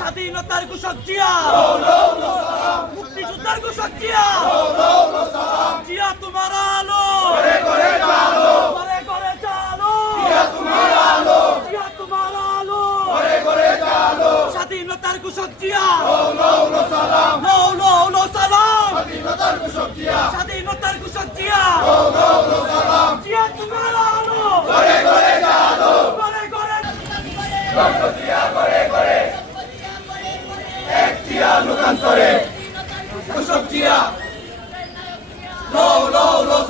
স্বাধীনতার ঘোষক জিয়া, মুক্তিযোদ্ধার ঘোষক জিয়া, জিয়া তোমার আলো, ঘরে ঘরে চালো, জিয়া তোমার আলো, স্বাধীনতার ঘোষক জিয়া, সালাম, স্বাধীনতার ঘোষক জিয়া, জিয়া তোমার আলো, ঘরে ঘরে চালো, ঘরে ঘরে এক জিয়া লোকান্তরে ঘোষক জিয়া,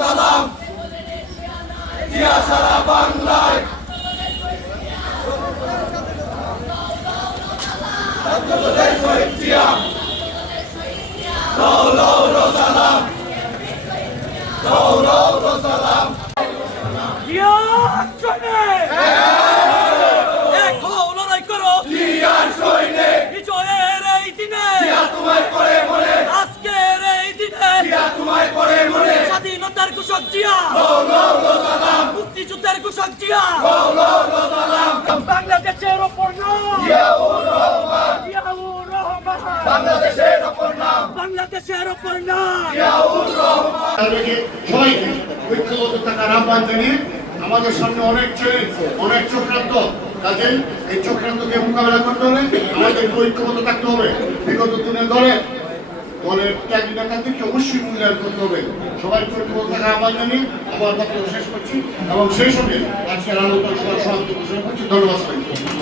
সালাম, জিয়া সারা বাংলায় জিয়া, সালাম, সালাম, জিয়া চলে এক হও লড়াই করো জিয়ার সৈনিক, বিজয়ের এই দিনে জিয়া তোমায় করে মনে, আজকের এই দিনে জিয়া তোমায় করে মনে, স্বাধীনতার ঘোষক জিয়া, সালাম, মুক্তিযুদ্ধের ঘোষক জিয়া, সালাম, বাংলাদেশের ওপর নাম জিয়াউর রহমান, বাংলাদেশের ওপর নাম, বাংলাদেশের ওপর নাম জিয়াউর রহমান। সবাইকে ঐক্যবদ্ধ থাকার আহ্বান জানিয়ে আমাদের সামনে অনেক চ্যালেঞ্জ, অনেক চক্রান্ত, কাজে এই চক্রান্তকে মোকাবেলা করতে হলে আমাদের ঐক্যবদ্ধ থাকতে হবে। বিগত দিনের দলের ত্যাগী নেতাদেরকে অবশ্যই মূল্যায়ন করতে হবে। সবাইকে ঐক্যবদ্ধ থাকার আহ্বান জানিয়ে আমার বক্তব্য শেষ করছি এবং সেই সঙ্গে আজকের আলোচনা সমাপ্ত ঘোষণা করছি। ধন্যবাদ সবাইকে।